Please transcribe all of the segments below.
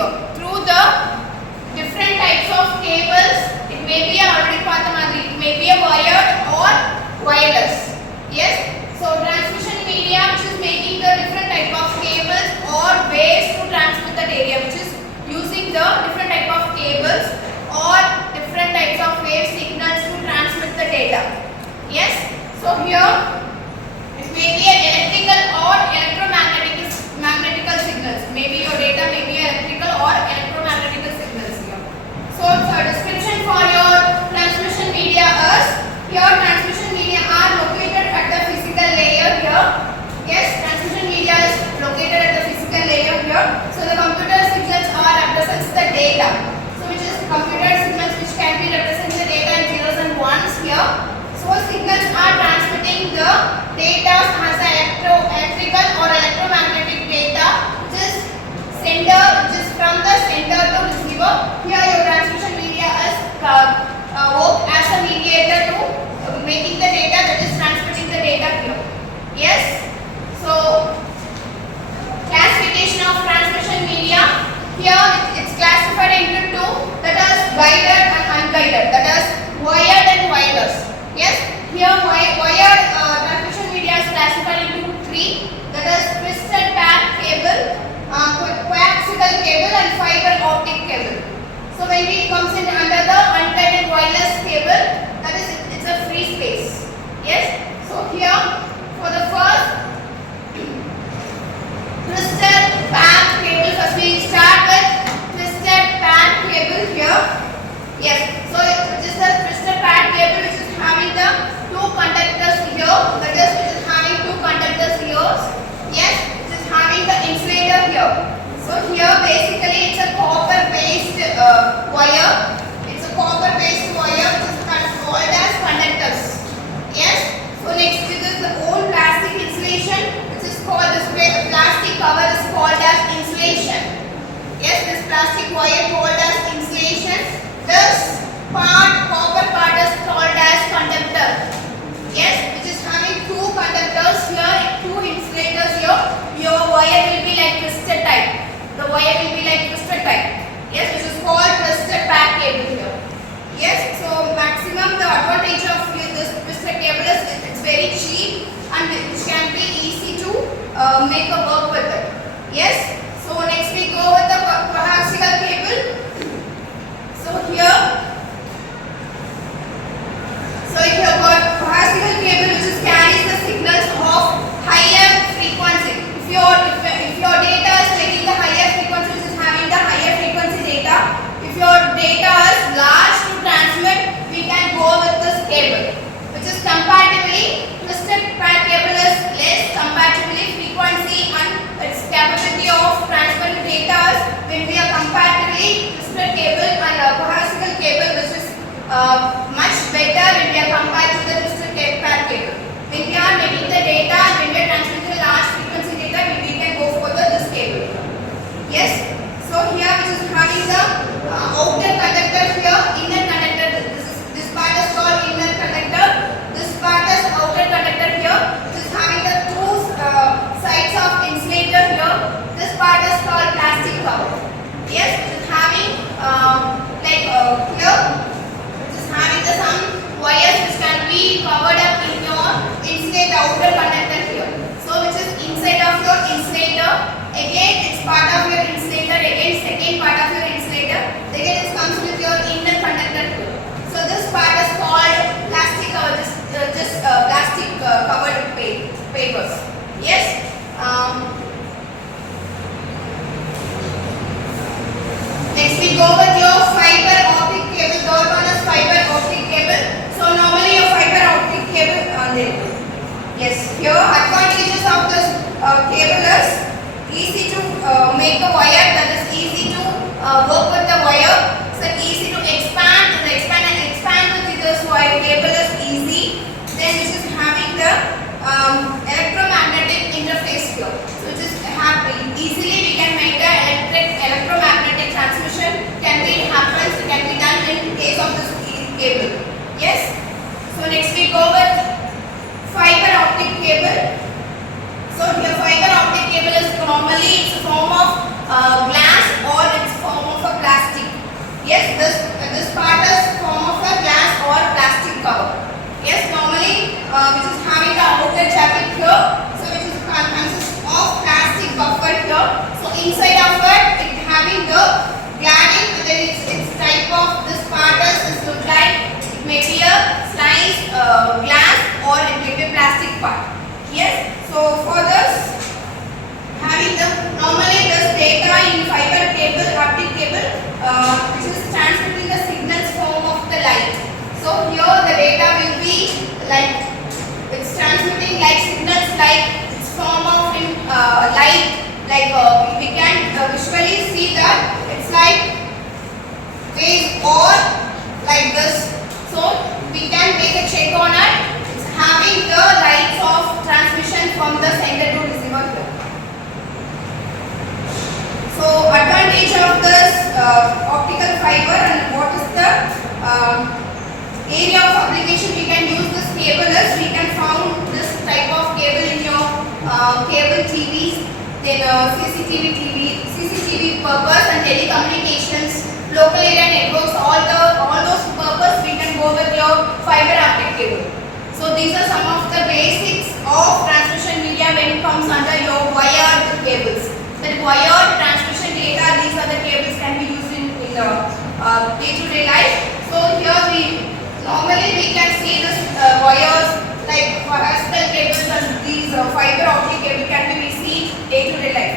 receiver through the different types of cables. It may be already it may be a wired or wireless. Yes. So transmission media which is making the different type of cables or ways to transmit the data, which is using the different type of cables or different types of wave signals to transmit the data. Yes. So here it may be an electrical or electromagnetic signals. Maybe your data may be electrical or electromagnetic signals here. So description for your transmission media is your transmission media are located at the physical layer here. Yes, transmission media is located at the physical layer here. So the computer signals are represents the data. So which is computer signals which can be represent the data in zeros and ones here. So signals are transmitting the data as electrical or electromagnetic data, which is from the sender to receiver. Here your transmission media is work as a mediator to making the data, that is transmitting the data here. Yes. So classification of transmission media. Here it's classified into two, that is guided and unguided, that is wired and wireless. Yes, here wired transmission media is classified into three, that is twisted path cable, coaxial cable and fiber optic cable. So when it comes in under the unguided wireless cable, that is it's a free space. Yes, so here for the first twisted path cable, first we start with twisted path cable here. Yes, so it is the twisted path cable which is having the two conductors here, that is which is having two conductors here. Yes, it is having the insulator here. So here basically it's a copper based wire. It's a copper based wire which is called as conductors. Yes, so next it is the old plastic insulation which is called this plastic cover is called as insulation. Yes, this plastic wire called as insulation. This copper part is called as conductor. Yes, which is having two conductors here, two insulators here. Your wire will be like twisted type. The wire will be like twisted type. Yes, which is called twisted path cable here. Yes, so maximum the advantage of this twisted cable is it's very cheap and it can be easy to make a work with it. Yes, so next we go with the coaxial cable. So here coaxial cable which is carries the signals of higher frequency. If your data is taking the higher frequency, which is having the higher frequency data, if your data is large to transmit, we can go with this cable, which is comparatively twisted path cable is less comparatively frequency and its capability of transmitting data is when we are comparatively twisted cable and coaxial cable, which is much better when we are compared to the twisted path cable. When we are getting the data and when we are transmitting the large frequency data, we can go for this cable. Yes. So here which is having the outer conductor here, inner conductor. This part is called inner conductor. This part is outer conductor here, which is having the two sides of insulator here. This part is called plastic cover. Yes, which is having here. Having the some wires which can be covered up in your insulator outer conductor here. So which is inside of your insulator. Again it's part of your insulator. Again second part of your insulator. Again it comes with your inner conductor here. So this part is called plastic cover. Just plastic covered papers. Yes. Next we go with your fiber optic cable. Third one is fiber optic cable. So normally your fiber optic cable yes, here advantages of this cable is easy to make a wire, that is easy to work with the wire. So easy to expand with this wire cable is easy. Then which is having the electromagnetic interface here. So just easily we can make the electromagnetic transmission can be done in case of this cable. Yes. So next we go with fiber optic cable. So here fiber optic cable is normally it's a form of glass glass or it may be plastic part. Yes. So for this, having the normally this data in fiber cable, optic cable, which is transmitting the signals form of the light. So here the data will be like it's transmitting like signals like it's form of in light. Like we can visually see that it's like wave or like this. So we can make a check on it. It's having the lights of transmission from the sender to receiver here. So advantage of this optical fiber and what is the area of application we can use this cable is we can found this type of cable in your cable TVs, then CCTV purpose and telecommunications, local area networks, all those purpose we can go with your fiber optic cable. So these are some of the basics of transmission media when it comes under your wired cables. The wired transmission data, these are the cables can be used in day-to-day life. So here normally we can see this wires like hospital cables and these fiber optic cable can be seen day-to-day life.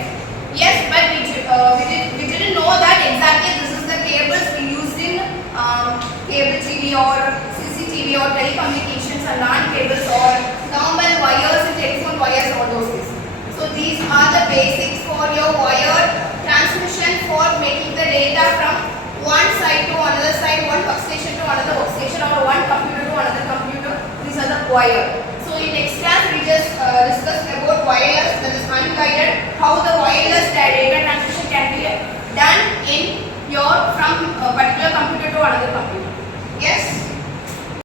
Yes, but we didn't know that exactly this is the cables we used in cable TV or CCTV or telecommunications and LAN cables or normal wires and telephone wires, all those things. So these are the basics for your wired transmission for making the data from one side to another side, one workstation to another workstation or one computer to another computer. These are the wired.